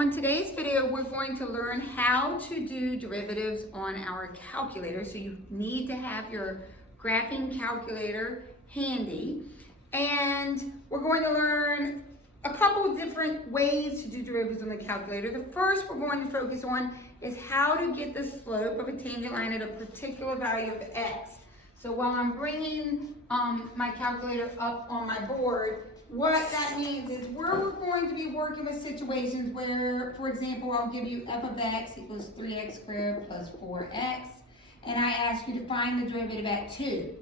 On today's video, we're going to learn how to do derivatives on our calculator. So you need to have your graphing calculator handy. And we're going to learn a couple of different ways to do derivatives on the calculator. The first we're going to focus on is how to get the slope of a tangent line at a particular value of x. So while I'm bringing my calculator up on my board, what that means is we're going to be working with situations where, for example, I'll give you f of x equals 3x squared plus 4x, and I ask you to find the derivative at 2.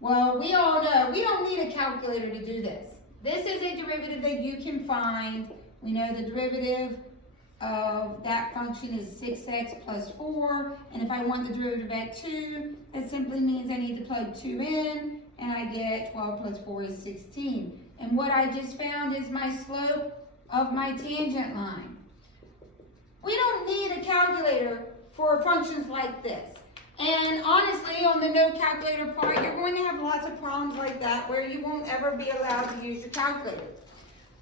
Well, we all know we don't need a calculator to do this. This is a derivative that you can find. We know the derivative of that function is 6x plus 4, and if I want the derivative at 2, that simply means I need to plug 2 in, and I get 12 plus 4 is 16. And what I just found is my slope of my tangent line. We don't need a calculator for functions like this. And honestly, on the no calculator part, you're going to have lots of problems like that where you won't ever be allowed to use your calculator.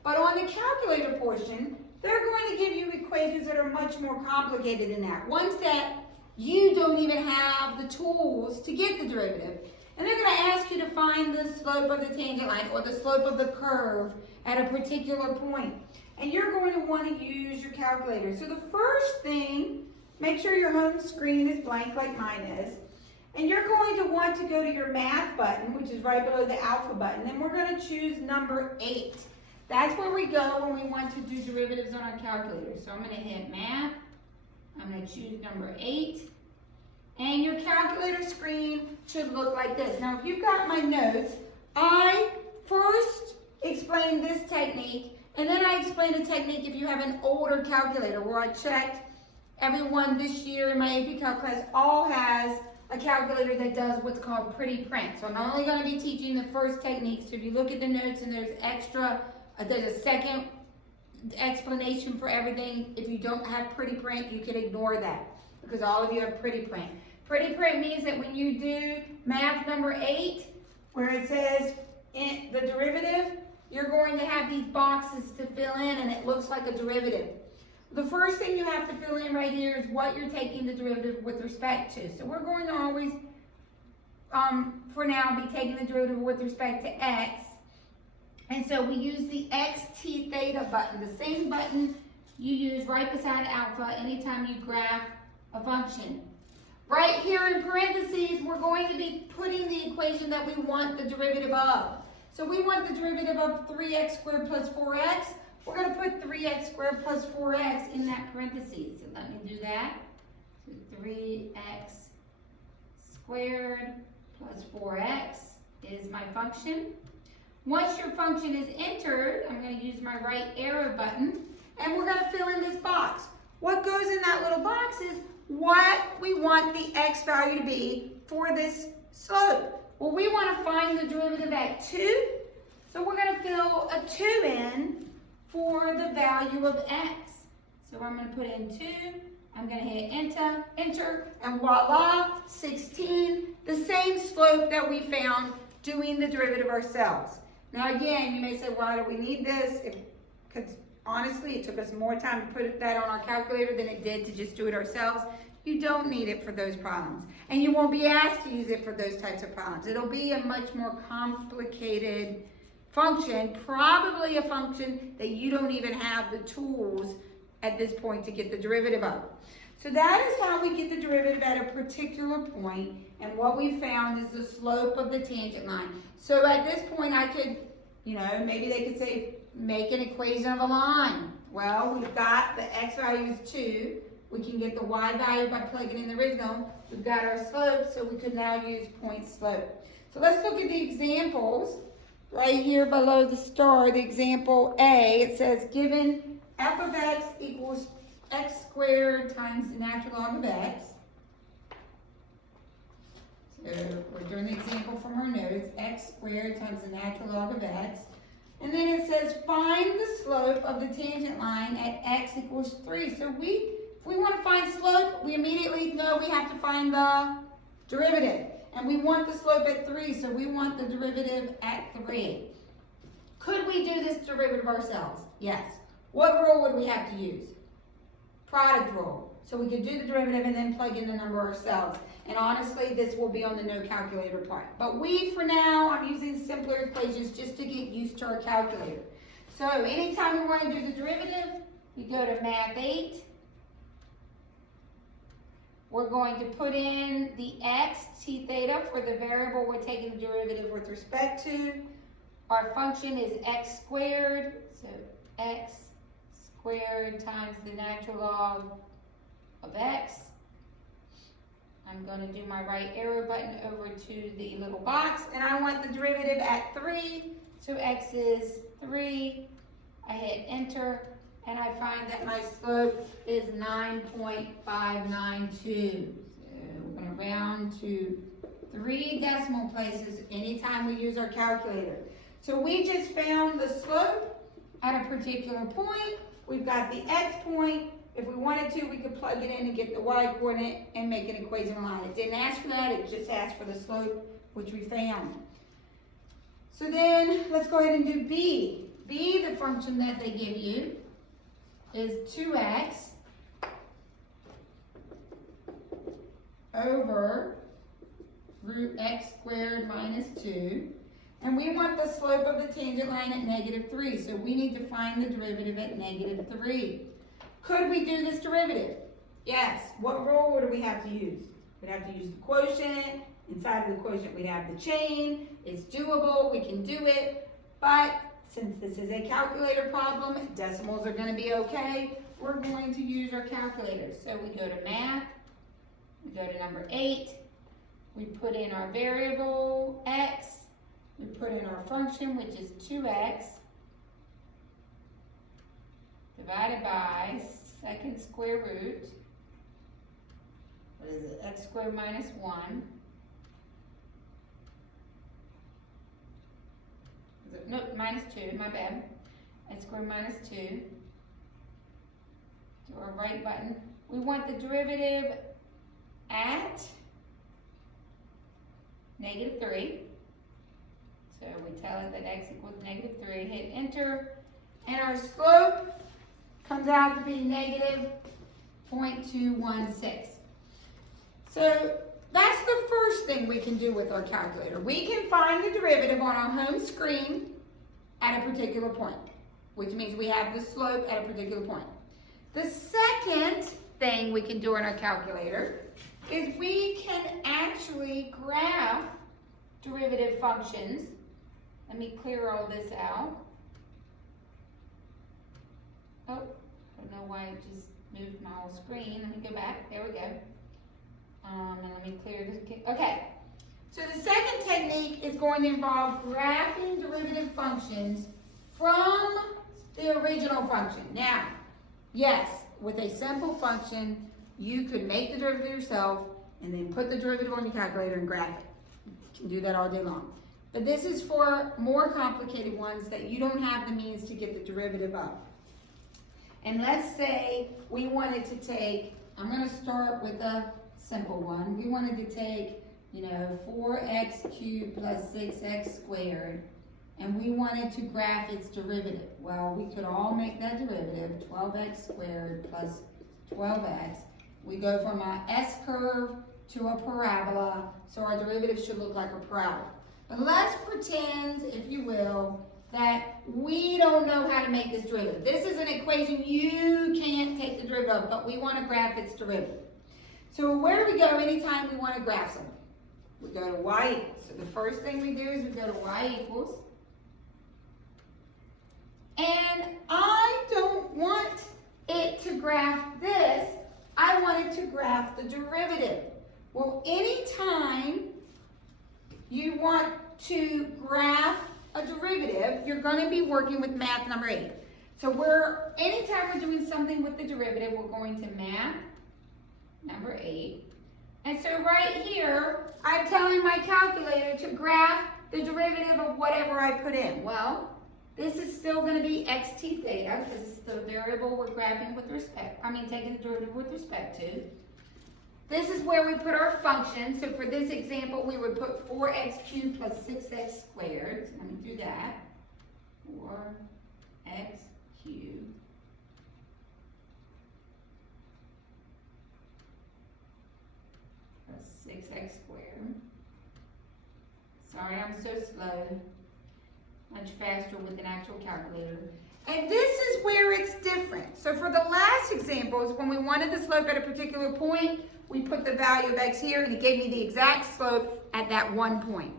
But on the calculator portion, they're going to give you equations that are much more complicated than that. Ones that you don't even have the tools to get the derivative. And they're going to ask you to find the slope of the tangent line or the slope of the curve at a particular point. And you're going to want to use your calculator. So the first thing, make sure your home screen is blank like mine is. And you're going to want to go to your math button, which is right below the alpha button. And we're going to choose number 8. That's where we go when we want to do derivatives on our calculator. So I'm going to hit math. I'm going to choose number 8. And your calculator screen should look like this. Now, if you've got my notes, I first explain this technique, and then I explain a technique if you have an older calculator, where I checked everyone this year in my AP Calc class all has a calculator that does what's called pretty print. So I'm only going to be teaching the first technique. So if you look at the notes and there's a second explanation for everything. If you don't have pretty print, you can ignore that because all of you have pretty print. Pretty print means that when you do math number 8, where it says the derivative, you're going to have these boxes to fill in and it looks like a derivative. The first thing you have to fill in right here is what you're taking the derivative with respect to. So we're going to always, for now, be taking the derivative with respect to x. And so we use the xt theta button, the same button you use right beside alpha anytime you graph a function. Right here in parentheses, we're going to be putting the equation that we want the derivative of. So we want the derivative of 3x squared plus 4x. We're going to put 3x squared plus 4x in that parentheses. So let me do that. So 3x squared plus 4x is my function. Once your function is entered, I'm going to use my right arrow button, and we're going to fill in this box. What goes in that little box is what we want the x value to be for this slope. Well, we want to find the derivative at 2, so we're going to fill a 2 in for the value of x. So I'm going to put in 2, I'm going to hit enter, and voila, 16, the same slope that we found doing the derivative ourselves. Now again, you may say, why do we need this? Because honestly, it took us more time to put that on our calculator than it did to just do it ourselves. You don't need it for those problems. And you won't be asked to use it for those types of problems. It'll be a much more complicated function, probably a function that you don't even have the tools at this point to get the derivative of. So that is how we get the derivative at a particular point, and what we found is the slope of the tangent line. So at this point I could, maybe they could say, make an equation of a line. Well, we've got the x value is 2. We can get the y value by plugging in the original. We've got our slope, so we could now use point slope. So let's look at the examples. Right here below the star, the example A, it says given f of x equals x squared times the natural log of x. So we're doing the example from our notes, x squared times the natural log of x. And then it says find the slope of the tangent line at x equals 3. So if we want to find slope, we immediately know we have to find the derivative. And we want the slope at 3, so we want the derivative at 3. Could we do this derivative ourselves? Yes. What rule would we have to use? product rule. So we could do the derivative and then plug in the number ourselves. And honestly, this will be on the no calculator part. But for now, I'm using simpler equations just to get used to our calculator. So anytime we want to do the derivative, we go to Math 8. We're going to put in the x, t theta, for the variable we're taking the derivative with respect to. Our function is x squared, so x squared times the natural log of x. I'm going to do my right arrow button over to the little box, and I want the derivative at 3, so x is 3. I hit enter, and I find that my slope is 9.592. So we're going to round to 3 decimal places anytime we use our calculator. So we just found the slope at a particular point. We've got the x point. If we wanted to, we could plug it in and get the y coordinate and make an equation line. It didn't ask for that, it just asked for the slope, which we found. So then, let's go ahead and do b. b, the function that they give you, is 2x over root x squared minus 2. And we want the slope of the tangent line at -3, so we need to find the derivative at -3. Could we do this derivative? Yes. What rule would we have to use? We'd have to use the quotient. Inside of the quotient, we'd have the chain. It's doable. We can do it. But since this is a calculator problem, decimals are going to be okay. We're going to use our calculator. So we go to math. We go to number 8. We put in our variable x. We put in our function, which is 2x. Divided by second square root, what is it, x squared minus 1. No, minus 2, my bad. X squared minus 2. Do our right button. We want the derivative at -3. So we tell it that x equals -3, hit enter, and our slope comes out to be -0.216. So that's the first thing we can do with our calculator. We can find the derivative on our home screen at a particular point, which means we have the slope at a particular point. The second thing we can do on our calculator is we can actually graph derivative functions. Let me clear all this out. Oh, I don't know why it just moved my whole screen. Let me go back. There we go. And let me clear this. Okay. So the second technique is going to involve graphing derivative functions from the original function. Now, yes, with a simple function, you could make the derivative yourself and then put the derivative on your calculator and graph it. You can do that all day long. But this is for more complicated ones that you don't have the means to get the derivative up. And let's say we wanted to take, I'm going to start with a simple one. We wanted to take, 4x cubed plus 6x squared, and we wanted to graph its derivative. Well, we could all make that derivative, 12x squared plus 12x. We go from a S-curve to a parabola, so our derivative should look like a parabola. But let's pretend, if you will, that we don't know how to make this derivative. This is an equation you can't take the derivative of, but we want to graph its derivative. So where do we go anytime we want to graph something? We go to y equals. So the first thing we do is we go to y equals. And I don't want it to graph this. I want it to graph the derivative. Well, anytime you want to graph a derivative, you're going to be working with math number 8. So anytime we're doing something with the derivative, we're going to math number 8. And so right here, I'm telling my calculator to graph the derivative of whatever I put in. Well, this is still going to be xt theta because it's the variable we're taking the derivative with respect to. This is where we put our function. So for this example, we would put 4x cubed plus 6x squared. So let me do that. 4x cubed 6x squared. Sorry, I'm so slow. Much faster with an actual calculator. And this is where it's different. So for the last examples, when we wanted the slope at a particular point, we put the value of x here and it gave me the exact slope at that one point.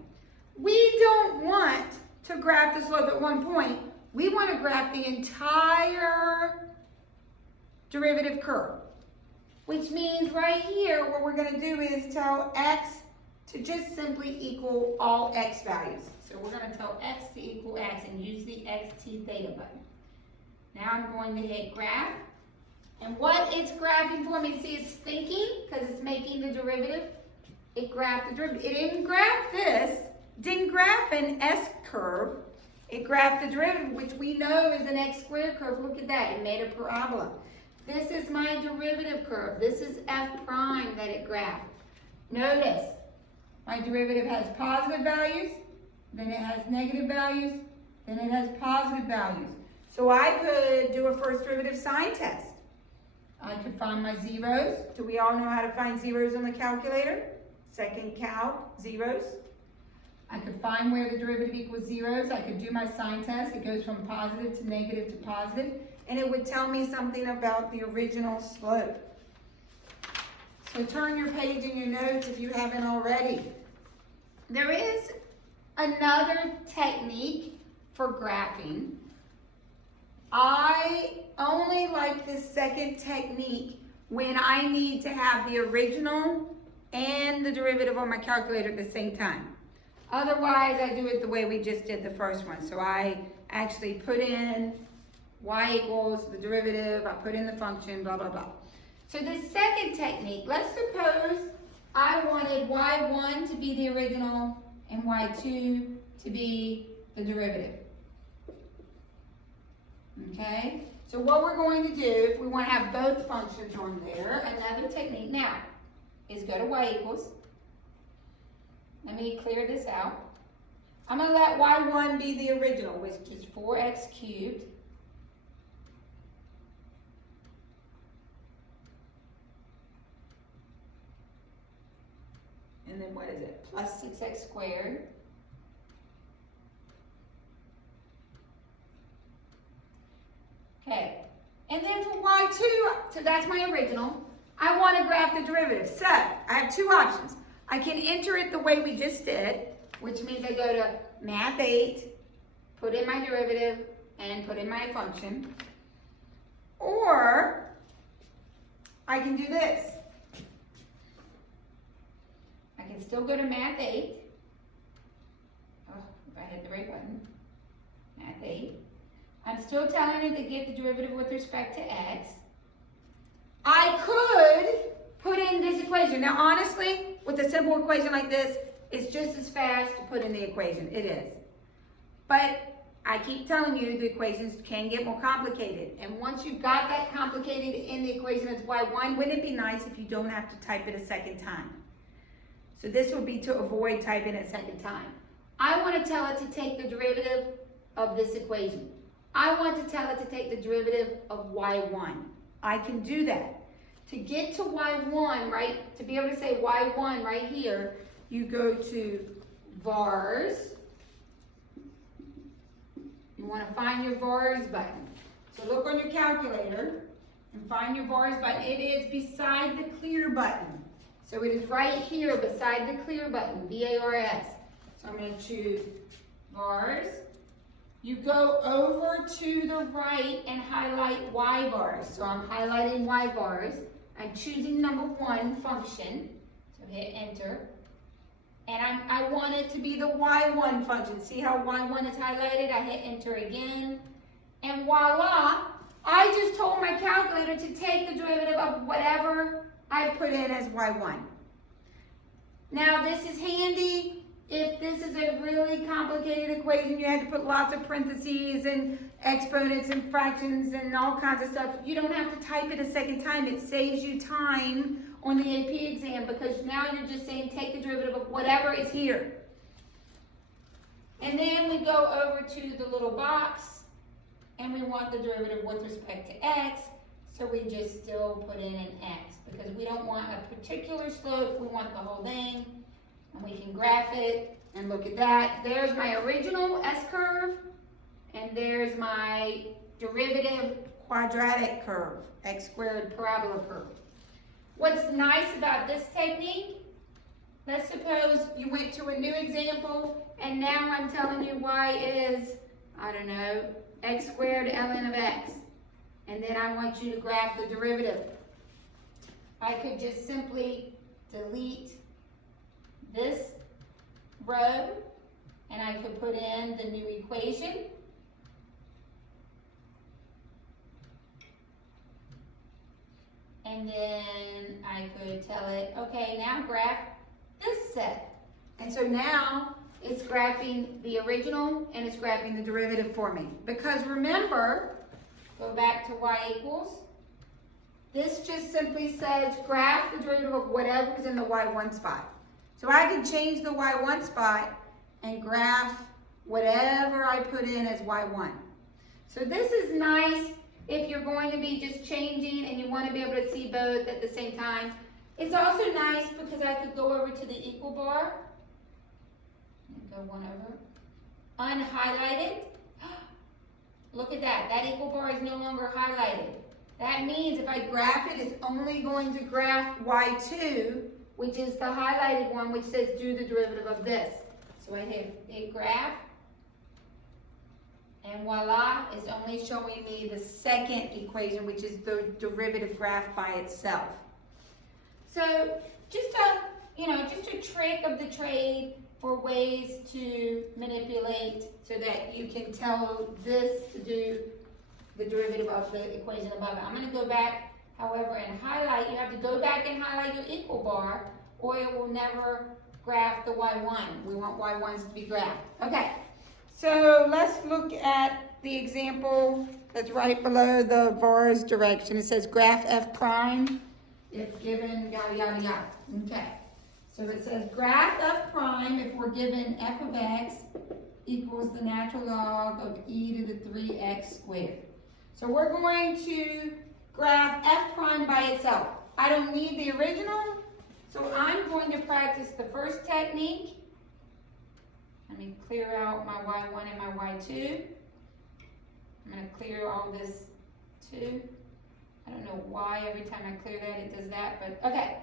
We don't want to graph the slope at one point. We want to graph the entire derivative curve, which means right here what we're going to do is tell x to just simply equal all x values. So we're going to tell x to equal x and use the xt theta button. Now I'm going to hit graph. And what it's graphing for me, see it's thinking because it's making the derivative. It graphed the derivative. It didn't graph this, didn't graph an s curve. It graphed the derivative, which we know is an x squared curve. Look at that, it made a parabola. This is my derivative curve. This is f prime that it graphed. Notice, my derivative has positive values, then it has negative values, then it has positive values. So I could do a first derivative sign test. I could find my zeros. Do we all know how to find zeros on the calculator? Second calc, zeros. I could find where the derivative equals zeros. I could do my sign test. It goes from positive to negative to positive, and it would tell me something about the original slope. So turn your page in your notes if you haven't already. There is another technique for graphing. I only like this second technique when I need to have the original and the derivative on my calculator at the same time. Otherwise, I do it the way we just did the first one. So I actually put in y equals the derivative, I put in the function, blah, blah, blah. So the second technique, let's suppose I wanted y1 to be the original and y2 to be the derivative. Okay, so what we're going to do, if we want to have both functions on there, another technique now is go to y equals. Let me clear this out. I'm going to let y1 be the original, which is 4x cubed. And then what is it? Plus 6x squared. Okay, and then for y2, so that's my original, I want to graph the derivative. So, I have two options. I can enter it the way we just did, which means I go to Math 8, put in my derivative, and put in my function. Or, I can do this. I can still go to Math 8. Oh, if I hit the right button. Math 8. I'm still telling it to get the derivative with respect to x. I could put in this equation. Now, honestly, with a simple equation like this, it's just as fast to put in the equation. It is. But I keep telling you the equations can get more complicated. And once you've got that complicated in the equation as y1, wouldn't it be nice if you don't have to type it a second time? So this would be to avoid typing it a second time. I want to tell it to take the derivative of this equation. I want to tell it to take the derivative of y1. I can do that. To get to y1, right, to be able to say y1 right here, you go to vars. You want to find your vars button. So look on your calculator and find your vars button. It is beside the clear button. So it is right here beside the clear button, V-A-R-S. So I'm going to choose vars. You go over to the right and highlight y vars. So I'm highlighting y vars. I'm choosing number 1 function. So hit enter. And I want it to be the y1 function. See how y1 is highlighted? I hit enter again. And voila, I just told my calculator to take the derivative of whatever I've put in as y1. Now this is handy if this is a really complicated equation. You had to put lots of parentheses and exponents and fractions and all kinds of stuff. You don't have to type it a second time. It saves you time on the AP exam because now you're just saying take the derivative of whatever is here. And then we go over to the little box and we want the derivative with respect to x. So we just still put in an x because we don't want a particular slope, we want the whole thing. And we can graph it, and look at that. There's my original S-curve, and there's my derivative quadratic curve, x squared parabola curve. What's nice about this technique, let's suppose you went to a new example, and now I'm telling you y is, I don't know, x squared ln of x. And then I want you to graph the derivative. I could just simply delete this row, and I could put in the new equation. And then I could tell it, okay, now graph this set. And so now it's graphing the original and it's graphing the derivative for me. Because remember, go back to y equals. This just simply says graph the derivative of whatever's in the y1 spot. So I can change the y1 spot and graph whatever I put in as y1. So this is nice if you're going to be just changing and you want to be able to see both at the same time. It's also nice because I could go over to the equal bar. Go one over. Unhighlighted. Look at that. That equal bar is no longer highlighted. That means if I graph it, it's only going to graph y2, which is the highlighted one, which says do the derivative of this. So I hit graph, and voila, it's only showing me the second equation, which is the derivative graph by itself. So just a trick of the trade for ways to manipulate so that you can tell this to do the derivative of the equation above it. I'm going to go back, however, and highlight. You have to go back and highlight your equal bar, or it will never graph the y1. We want y1s to be graphed. Okay, so let's look at the example that's right below the var's direction. It says graph f prime if given yada yada yada. Okay, so it says graph f prime if we're given f of x equals the natural log of e to the 3x squared. So we're going to graph f prime by itself. I don't need the original, so I'm going to practice the first technique. Let me clear out my y1 and my y2. I'm going to clear all this too. I don't know why every time I clear that it does that, but okay.